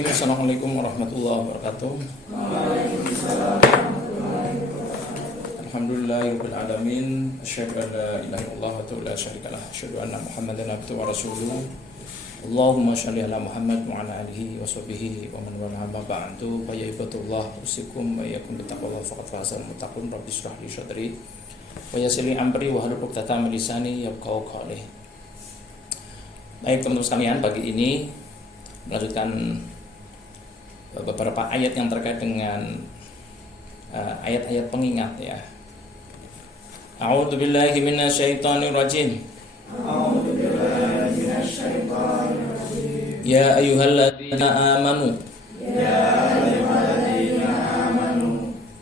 Bismillahirrahmanirrahim. Assalamualaikum warahmatullahi wabarakatuh. Alhamdulillahirabbil alamin. Asyhadu an la ilaha illallah wa la syarikalah. Asyhadu anna Muhammadan abduhu wa rasuluh. Allahumma shalli ala Muhammad wa ala alihi wa sahbihi wa man wala ma ba'du. Fa ya ibadallah usikum wa yakum bittaqwallah faqad fazal muttaqun. Rabbi shrah li sadri wa yassir li amri wa hlul 'uqdatam min lisani yafqahu qawli. Baik teman-teman sekalian, pagi ini melanjutkan beberapa ayat yang terkait dengan ayat-ayat pengingat ya. A'udzubillahi minasyaitonirrajim. Ya ayyuhalladzina amanu.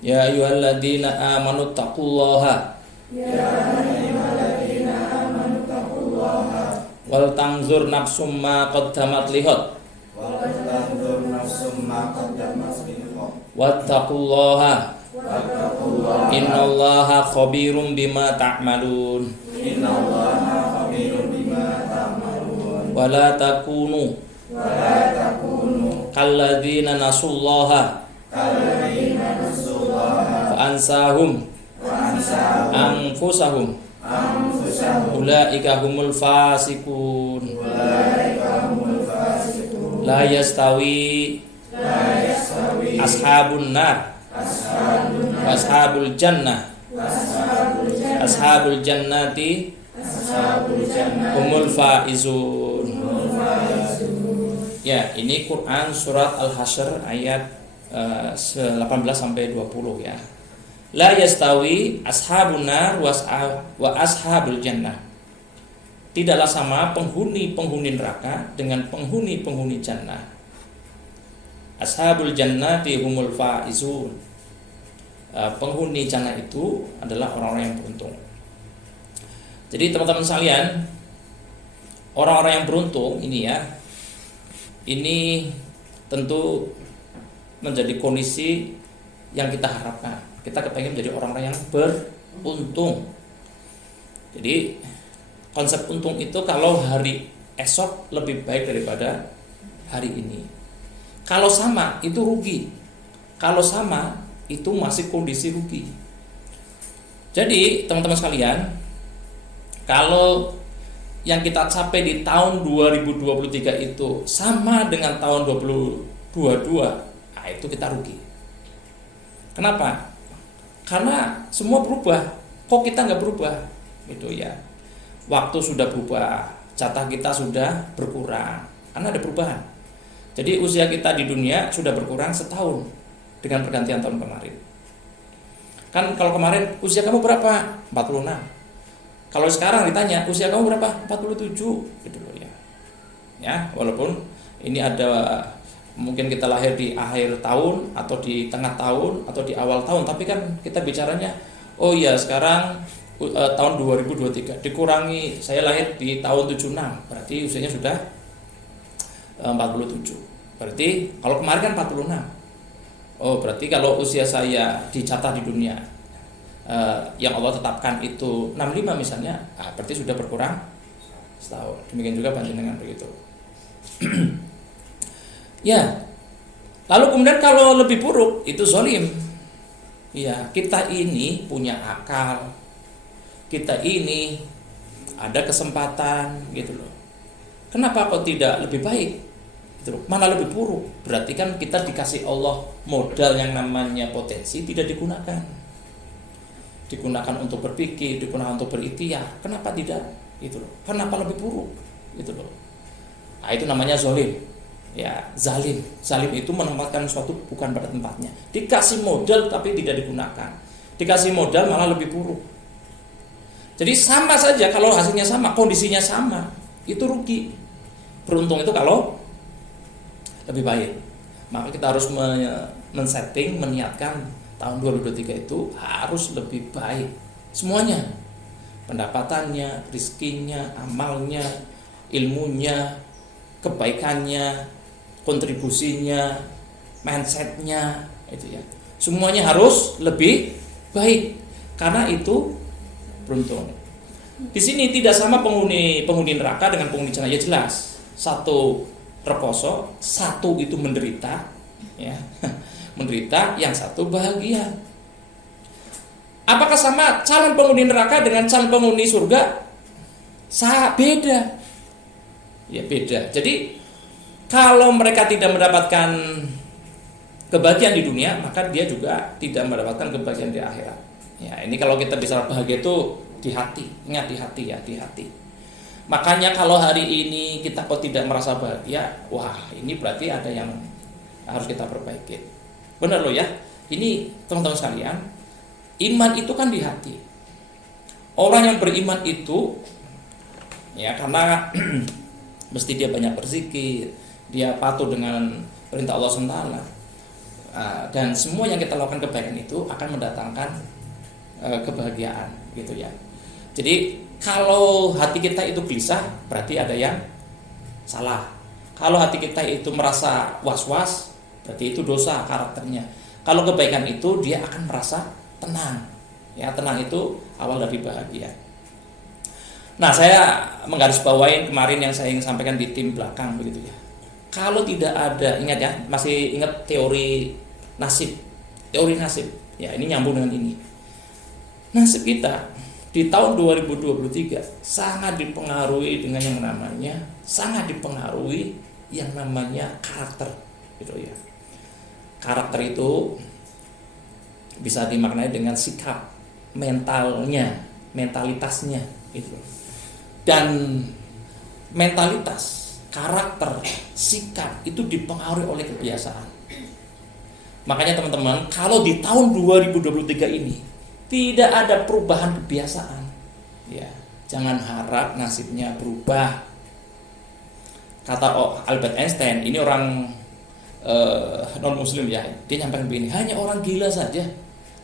Ya ayyuhalladzina amanu taqullaha. Wal tanzur nafsum ma qaddamat lihat. Wattaqullaha. Innallaha khabirum bima ta'malun. Wala takunu kalladzina nasullaha fa ansahum anfusahum ulaika humul fasikun. La yastawi ashabun nar ashabul jannah ashabul jannati humul faizun. Ya, ini Quran surat Al-Hasyr ayat 18 sampai 20 ya. La yastawi ashabun nar wa ashabul jannah. Tidaklah sama penghuni-penghuni neraka dengan penghuni-penghuni jannah. Ashabul jannati humul faizun. Penghuni jannah itu adalah orang-orang yang beruntung. Jadi teman-teman sekalian, orang-orang yang beruntung ini ya, ini tentu menjadi kondisi yang kita harapkan. Kita kepengen menjadi orang-orang yang beruntung. Jadi konsep untung itu kalau hari esok lebih baik daripada hari ini. Kalau sama itu rugi. Kalau sama itu masih kondisi rugi. Jadi teman-teman sekalian, kalau yang kita capai di tahun 2023 itu sama dengan tahun 2022, nah itu kita rugi. Kenapa? Karena semua berubah. Kok kita nggak berubah? Gitu ya. Waktu sudah berubah, jatah kita sudah berkurang karena ada perubahan. Jadi usia kita di dunia sudah berkurang setahun dengan pergantian tahun kemarin. Kan kalau kemarin usia kamu berapa? 46. Kalau sekarang ditanya usia kamu berapa? 47 gitu loh ya. Ya, walaupun ini ada mungkin kita lahir di akhir tahun atau di tengah tahun atau di awal tahun, tapi kan kita bicaranya oh iya sekarang tahun 2023 dikurangi saya lahir di tahun 76, berarti usianya sudah 47. Berarti kalau kemarin kan 46. Oh, berarti kalau usia saya dicatat di dunia yang Allah tetapkan itu 65 misalnya, berarti sudah berkurang setahun. Demikian juga panjenengan begitu. Ya. Lalu kemudian kalau lebih buruk itu zalim. Ya, kita ini punya akal. Kita ini ada kesempatan gitu loh. Kenapa kok tidak lebih baik? Gitu loh. Mana lebih buruk? Berarti kan kita dikasih Allah modal yang namanya potensi tidak digunakan. Digunakan untuk berpikir, digunakan untuk berikhtiar. Kenapa tidak? Gitu loh. Kenapa lebih buruk? Gitu loh. Nah, itu namanya zalim. Ya, zalim. Zalim itu menempatkan sesuatu bukan pada tempatnya. Dikasih modal tapi tidak digunakan. Dikasih modal malah lebih buruk. Jadi sama saja kalau hasilnya sama, kondisinya sama, itu rugi. Beruntung itu kalau lebih baik. Maka kita harus men-setting, meniatkan tahun 2023 itu harus lebih baik. Semuanya. Pendapatannya, rezekinya, amalnya, ilmunya, kebaikannya, kontribusinya, mindsetnya, itu ya. Semuanya harus lebih baik. Karena itu beruntung. Di sini tidak sama penghuni neraka dengan penghuni jannah, ya jelas. Satu rekoso, satu itu menderita, ya, menderita, yang satu bahagia. Apakah sama calon penghuni neraka dengan calon penghuni surga? Beda. Ya beda. Jadi kalau mereka tidak mendapatkan kebahagiaan di dunia, maka dia juga tidak mendapatkan kebahagiaan di akhirat. Ya, ini kalau kita bicara bahagia itu di hati. Ingat, di hati ya, di hati. Makanya kalau hari ini kita kok tidak merasa bahagia, wah ini berarti ada yang harus kita perbaiki. Benar loh ya. Ini teman-teman sekalian, iman itu kan di hati. Orang yang beriman itu, ya karena mesti dia banyak berzikir, dia patuh dengan perintah Allah SWT, dan semua yang kita lakukan kebaikan itu akan mendatangkan kebahagiaan, gitu ya. Jadi kalau hati kita itu gelisah, berarti ada yang salah. Kalau hati kita itu merasa was-was, berarti itu dosa karakternya. Kalau kebaikan itu dia akan merasa tenang. Ya, tenang itu awal dari bahagia. Nah, saya menggarisbawahi kemarin yang saya ingin sampaikan di tim belakang begitu ya. Kalau tidak ada, ingat ya, masih ingat teori nasib. Teori nasib. Ya, ini nyambung dengan ini. Nasib kita di tahun 2023 sangat dipengaruhi dengan yang namanya karakter, gitu ya. Karakter itu bisa dimaknai dengan sikap, mentalnya, mentalitasnya, gitu. Dan mentalitas, karakter, sikap itu dipengaruhi oleh kebiasaan. Makanya teman-teman, kalau di tahun 2023 ini tidak ada perubahan kebiasaan, ya jangan harap nasibnya berubah. Kata Albert Einstein, ini orang non muslim ya, dia nyampaikan begini, hanya orang gila saja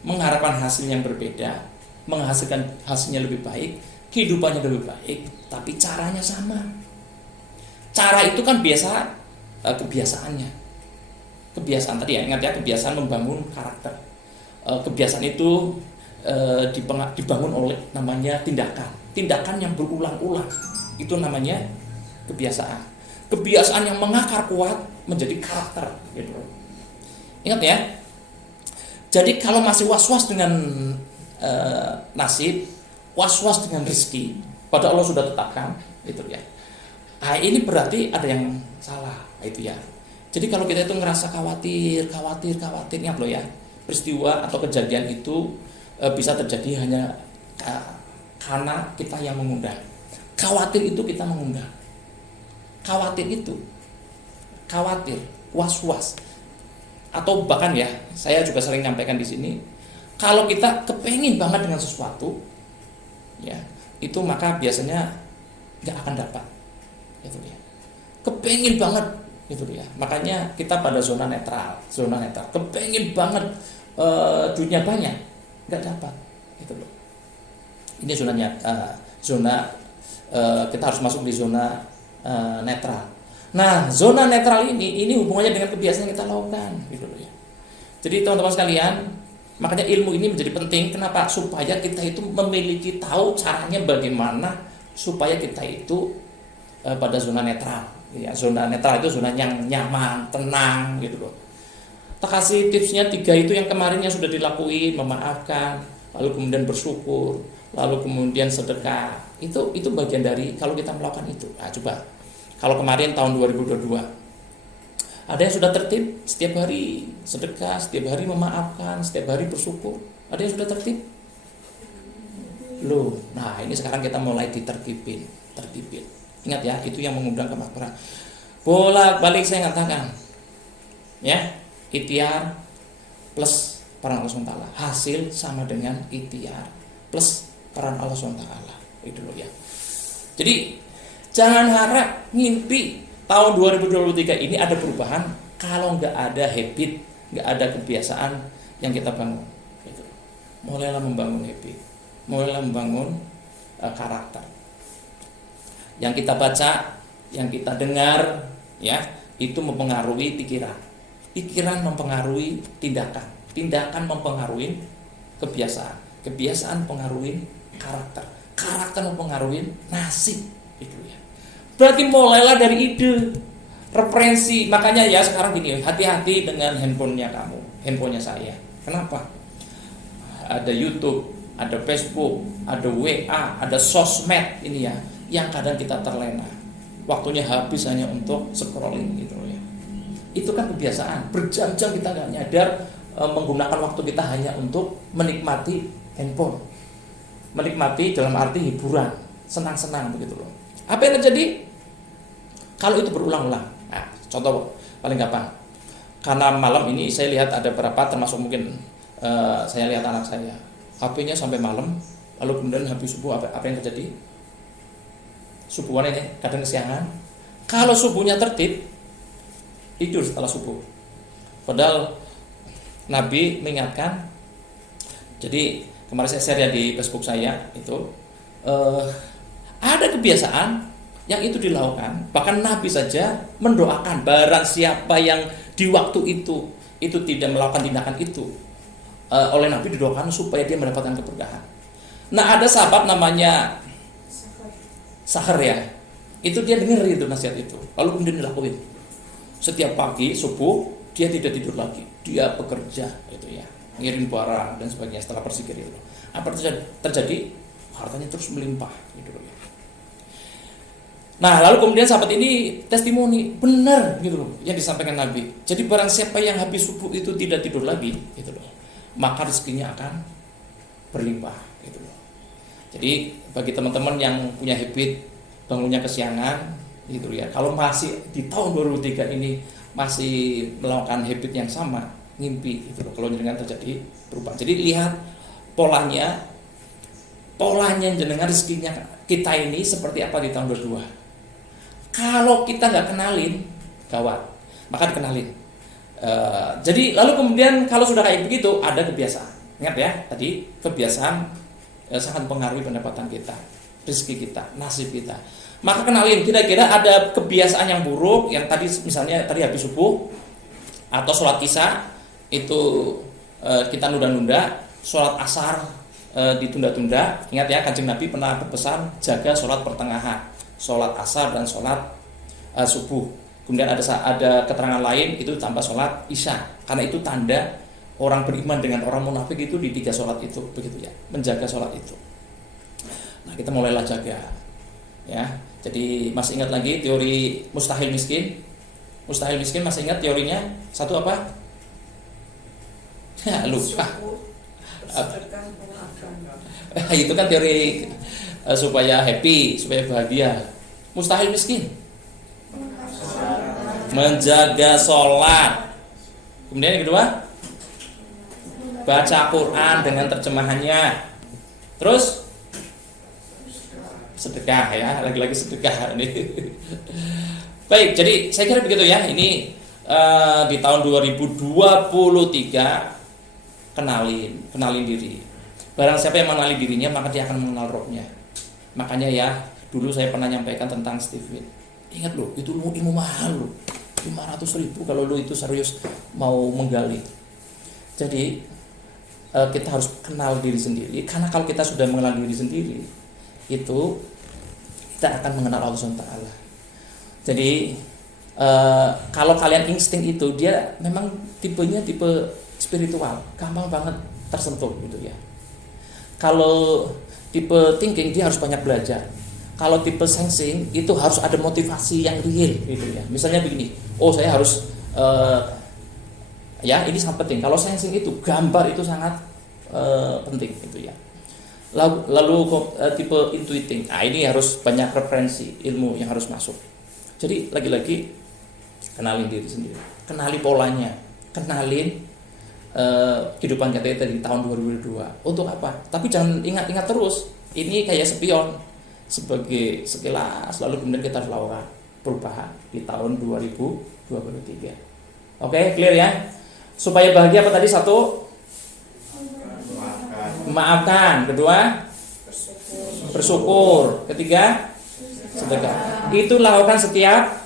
mengharapkan hasil yang berbeda, menghasilkan hasilnya lebih baik, kehidupannya lebih baik, tapi caranya sama. Cara itu kan biasa, kebiasaannya, kebiasaan tadi ya, ingat ya, kebiasaan membangun karakter. Kebiasaan itu dibangun oleh namanya tindakan yang berulang-ulang, itu namanya kebiasaan. Kebiasaan yang mengakar kuat menjadi karakter, gitu. Ingat ya. Jadi kalau masih was-was dengan nasib, was-was dengan rezeki, pada Allah sudah tetapkan, gitu ya. Nah, ini berarti ada yang salah, itu ya. Jadi kalau kita itu ngerasa khawatir, ingat loh ya, peristiwa atau kejadian itu bisa terjadi hanya karena kita yang mengundang. Khawatir itu kita mengundang. Khawatir, was-was, atau bahkan ya, saya juga sering nyampaikan di sini, kalau kita kepengin banget dengan sesuatu, ya itu maka biasanya nggak akan dapat, gitu ya. Kepengin banget, gitu ya. Makanya kita pada zona netral. Kepengin banget duitnya banyak, nggak dapat, gitu loh. Ini zona kita harus masuk di zona netral. Nah, zona netral ini hubungannya dengan kebiasaan yang kita lakukan, gitu loh ya. Jadi teman-teman sekalian, makanya ilmu ini menjadi penting. Kenapa? Supaya kita itu memiliki tahu caranya bagaimana supaya kita itu pada zona netral. Ya, zona netral itu zona yang nyaman, tenang, gitu loh. Kita kasih tipsnya 3 itu yang kemarin yang sudah dilakuin, memaafkan, lalu kemudian bersyukur, lalu kemudian sedekah. Itu bagian dari kalau kita melakukan itu. Nah, coba. Kalau kemarin tahun 2022 ada yang sudah tertib setiap hari sedekah, setiap hari memaafkan, setiap hari bersyukur. Ada yang sudah tertib? Loh, nah ini sekarang kita mulai ditertibin. Ingat ya, itu yang mengundang kemakmuran. Bolak-balik saya katakan, ya, ikhtiar plus peran Allah SWT. Hasil sama dengan ikhtiar plus peran Allah SWT. Itu loh ya. Jadi jangan harap ngimpi tahun 2023 ini ada perubahan kalau nggak ada habit, nggak ada kebiasaan yang kita bangun. Gitu. Mulailah membangun habit, mulailah membangun karakter. Yang kita baca, yang kita dengar, ya itu mempengaruhi pikiran. Pikiran mempengaruhi tindakan, tindakan mempengaruhi kebiasaan, kebiasaan mempengaruhi karakter, karakter mempengaruhi nasib. Itu ya. Berarti mulailah dari ide. referensi. Makanya ya sekarang gini, hati-hati dengan handphonenya kamu, handphonenya saya. Kenapa? Ada YouTube, ada Facebook, ada WA, ada sosmed ini ya, yang kadang kita terlena. Waktunya habis hanya untuk scrolling gitu ya. Itu kan kebiasaan. Berjam-jam kita nggak nyadar menggunakan waktu kita hanya untuk menikmati handphone. Menikmati dalam arti hiburan, senang-senang begitu loh. Apa yang terjadi? Kalau itu berulang-ulang. Nah, contoh paling gampang. Karena malam ini saya lihat ada beberapa, termasuk mungkin saya lihat anak saya, HP-nya sampai malam, lalu kemudian habis subuh apa yang terjadi? Subuhan ini kadang kesiangan. Kalau subuhnya tertib, tidur setelah subuh. Padahal Nabi mengingatkan. Jadi kemarin saya share ya di Facebook saya itu ada kebiasaan yang itu dilakukan. Bahkan Nabi saja mendoakan barang siapa yang di waktu itu tidak melakukan tindakan itu, oleh Nabi didoakan supaya dia mendapatkan keberkahan. Nah, ada sahabat namanya Sahar ya, itu dia dengar itu nasihat itu, lalu kemudian dilakuin. Setiap pagi subuh dia tidak tidur lagi, dia bekerja gitu ya, ngirim barang dan sebagainya setelah berzikir itu. Apa terjadi? Hartanya terus melimpah gitu ya. Nah, lalu kemudian sahabat ini testimoni benar gitu loh yang disampaikan Nabi. Jadi barang siapa yang habis subuh itu tidak tidur lagi gitu loh, maka rezekinya akan berlimpah gitu loh. Jadi bagi teman-teman yang punya habit bangunnya kesiangan gitu ya, kalau masih di tahun 2003 ini masih melakukan habit yang sama, ngimpi gitu loh, kalau jenengan terjadi perubahan. Jadi lihat polanya jenengan rezekinya kita ini seperti apa di tahun 22. Kalau kita nggak kenalin, gawat, maka dikenalin. Jadi lalu kemudian kalau sudah kayak begitu, ada kebiasaan. Ingat ya, tadi kebiasaan sangat mempengaruhi pendapatan kita, rezeki kita, nasib kita. Maka kenalin, kira-kira ada kebiasaan yang buruk yang tadi misalnya tadi habis subuh atau sholat isya itu kita nunda-nunda, sholat asar ditunda-tunda. Ingat ya, Kanjeng Nabi pernah berpesan jaga sholat pertengahan, sholat asar dan sholat subuh. Kemudian ada keterangan lain itu tambah sholat isya, karena itu tanda orang beriman dengan orang munafik itu di 3 sholat itu, begitu ya, menjaga sholat itu. Nah, kita mulailah jaga ya. Jadi masih ingat lagi teori mustahil miskin? Mustahil miskin masih ingat teorinya? Satu apa? Ya, lupa. Itu kan teori supaya happy, supaya bahagia. Mustahil miskin menjaga sholat. Kemudian yang kedua, baca Quran dengan terjemahannya. Terus sedekah ya, lagi-lagi sedekah ini. Baik, jadi saya kira begitu ya. Ini di tahun 2023 kenalin diri. Barang siapa yang mengenali dirinya, maka dia akan mengenal rohnya. Makanya ya, dulu saya pernah nyampaikan tentang Stephen. Ingat loh, itu ilmu mahal loh, 500.000 kalau lo itu serius mau menggali. Jadi kita harus kenal diri sendiri, karena kalau kita sudah mengenal diri sendiri, itu kita akan mengenal Allah SWT. Jadi kalau kalian insting itu, dia memang tipenya tipe spiritual, gampang banget tersentuh gitu ya. Kalau tipe thinking, dia harus banyak belajar. Kalau tipe sensing itu harus ada motivasi yang real gitu ya. Misalnya begini, saya harus ya ini sangat penting. Kalau sensing itu gambar itu sangat penting gitu ya. Lalu tipe intuiting, ini harus banyak referensi ilmu yang harus masuk. Jadi lagi-lagi kenalin diri sendiri, kenali polanya, kenalin kehidupan kita di tahun 2022. Untuk apa? Tapi jangan ingat-ingat terus. Ini kayak spion, sebagai sekilas, lalu kemudian kita harus lakukan perubahan di tahun 2023. Oke, clear ya? Supaya bahagia apa tadi? Satu, memaafkan. Kedua, bersyukur. Ketiga, sedekah. Itu lakukan setiap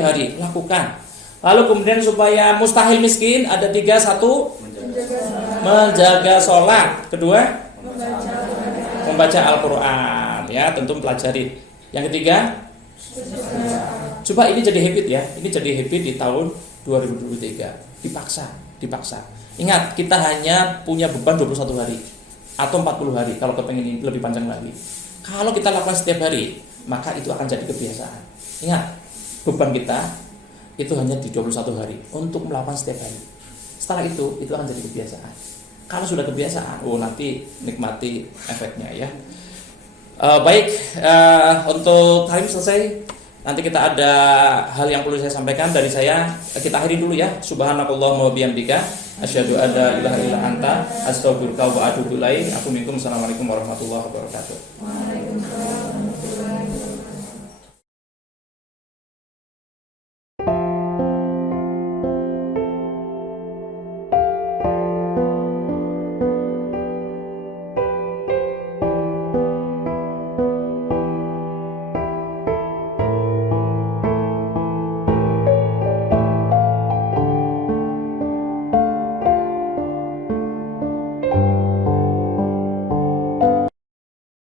hari. Lakukan. Lalu kemudian supaya mustahil miskin ada 3. Satu, menjaga sholat. Kedua, membaca Al-Quran. Ya, tentu pelajari. Yang ketiga, coba ini jadi habit ya. Ini jadi habit di tahun 2023. Dipaksa. Ingat, kita hanya punya beban 21 hari atau 40 hari kalau kepengen ini lebih panjang lagi. Kalau kita lakukan setiap hari, maka itu akan jadi kebiasaan. Ingat, beban kita itu hanya di 21 hari untuk melakukan setiap hari. Setelah itu akan jadi kebiasaan. Kalau sudah kebiasaan, nanti nikmati efeknya ya. Baik, untuk time selesai. Nanti kita ada hal yang perlu saya sampaikan dari saya. Kita akhiri dulu ya. Subhanakallahumma wa bihamdika asyhadu an la ilaha illa anta astaghfiruka wa atubu ilaik. Assalamualaikum warahmatullahi wabarakatuh. Waalaikumsalam.